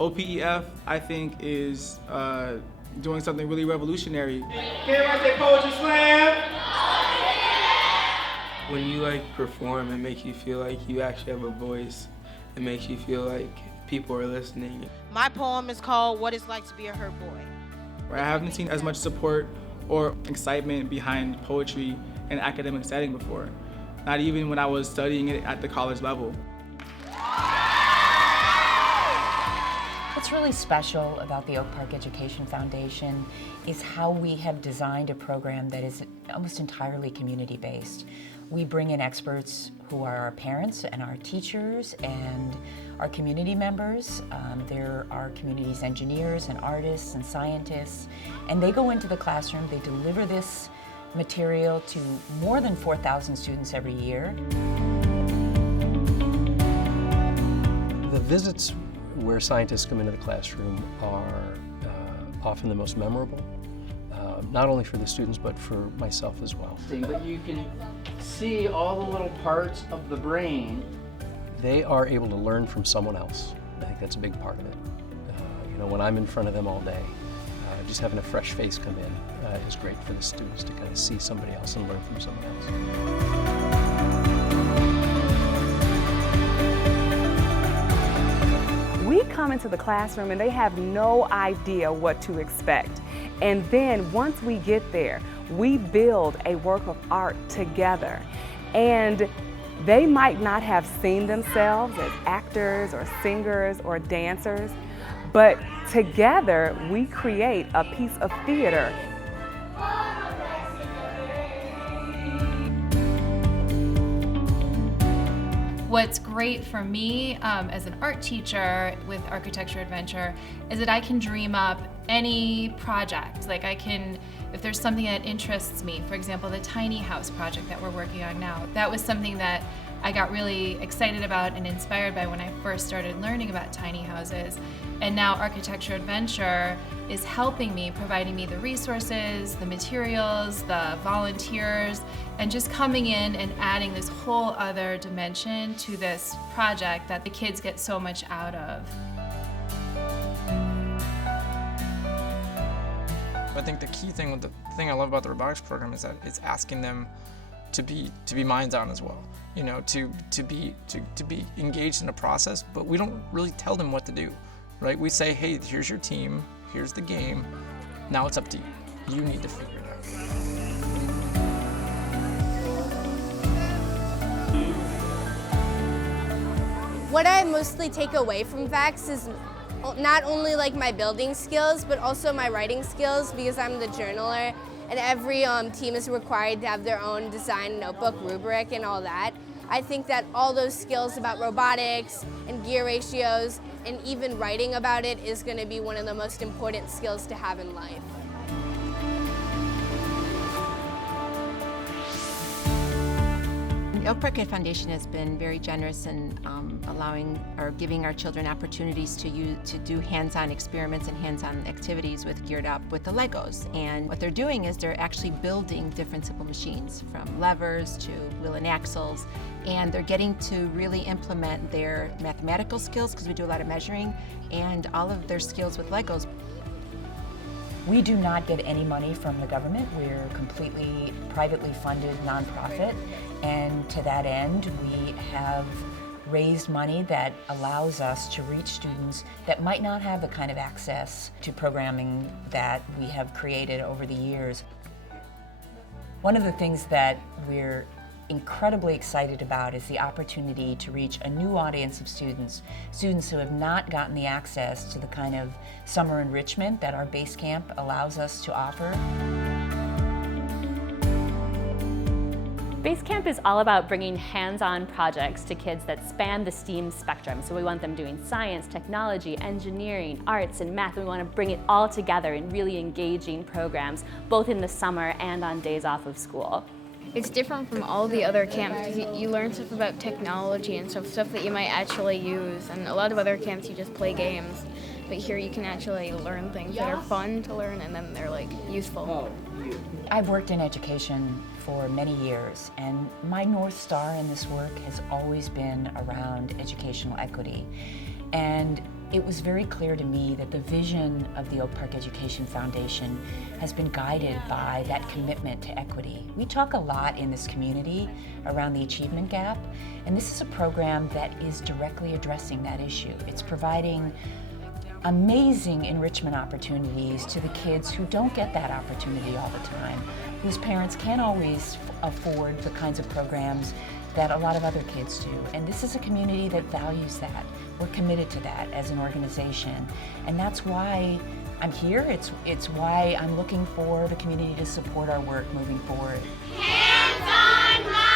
OPEF, I think, is doing something really revolutionary. Can everybody say Poetry Slam? When you perform, it makes you feel like you actually have a voice. It makes you feel like people are listening. My poem is called What It's Like to Be a Hurt Boy. I haven't seen as much support or excitement behind poetry in an academic setting before, not even when I was studying it at the college level. What's really special about the Oak Park Education Foundation is how we have designed a program that is almost entirely community-based. We bring in experts who are our parents and our teachers and our community members. There are community's engineers and artists and scientists, and they go into the classroom, they deliver this material to more than 4,000 students every year. The visits where scientists come into the classroom are often the most memorable, not only for the students but for myself as well. But you can see all the little parts of the brain. They are able to learn from someone else. I think that's a big part of it. When I'm in front of them all day, just having a fresh face come in is great for the students to kind of see somebody else and learn from someone else. We come into the classroom and they have no idea what to expect. And then once we get there, we build a work of art together. And they might not have seen themselves as actors or singers or dancers, but together we create a piece of theater. What's great for me as an art teacher with Architecture Adventure is that I can dream up any project. Like if there's something that interests me, for example, the tiny house project that we're working on now, that was something that I got really excited about and inspired by when I first started learning about tiny houses. And now Architecture Adventure is helping me, providing me the resources, the materials, the volunteers, and just coming in and adding this whole other dimension to this project that the kids get so much out of. I think the key thing, the thing I love about the robotics program is that it's asking them to be minds-on as well. To be engaged in a process, but we don't really tell them what to do, right? We say, hey, here's your team, here's the game, now it's up to you. You need to figure it out. What I mostly take away from VAX is not only like my building skills, but also my writing skills, because I'm the journaler. And every team is required to have their own design notebook, rubric, and all that. I think that all those skills about robotics and gear ratios and even writing about it is going to be one of the most important skills to have in life. The Oak Park Foundation has been very generous in giving our children opportunities to do hands-on experiments and hands-on activities geared up with the Legos. And what they're doing is they're actually building different simple machines, from levers to wheel and axles, and they're getting to really implement their mathematical skills, because we do a lot of measuring, and all of their skills with Legos. We do not get any money from the government. We're completely privately funded nonprofit, and to that end, we have raised money that allows us to reach students that might not have the kind of access to programming that we have created over the years. One of the things that we're incredibly excited about is the opportunity to reach a new audience of students who have not gotten the access to the kind of summer enrichment that our base camp allows us to offer. Base Camp is all about bringing hands-on projects to kids that span the STEAM spectrum. So we want them doing science, technology, engineering, arts, and math. We want to bring it all together in really engaging programs, both in the summer and on days off of school. It's different from all the other camps because you learn stuff about technology and stuff that you might actually use. And a lot of other camps you just play games, but here you can actually learn things that are fun to learn, and then they're useful. I've worked in education for many years, and my North Star in this work has always been around educational equity. And it was very clear to me that the vision of the Oak Park Education Foundation has been guided by that commitment to equity. We talk a lot in this community around the achievement gap, and this is a program that is directly addressing that issue. It's providing amazing enrichment opportunities to the kids who don't get that opportunity all the time, whose parents can't always afford the kinds of programs that a lot of other kids do. And this is a community that values that. We're committed to that as an organization. And that's why I'm here. It's why I'm looking for the community to support our work moving forward. Hands on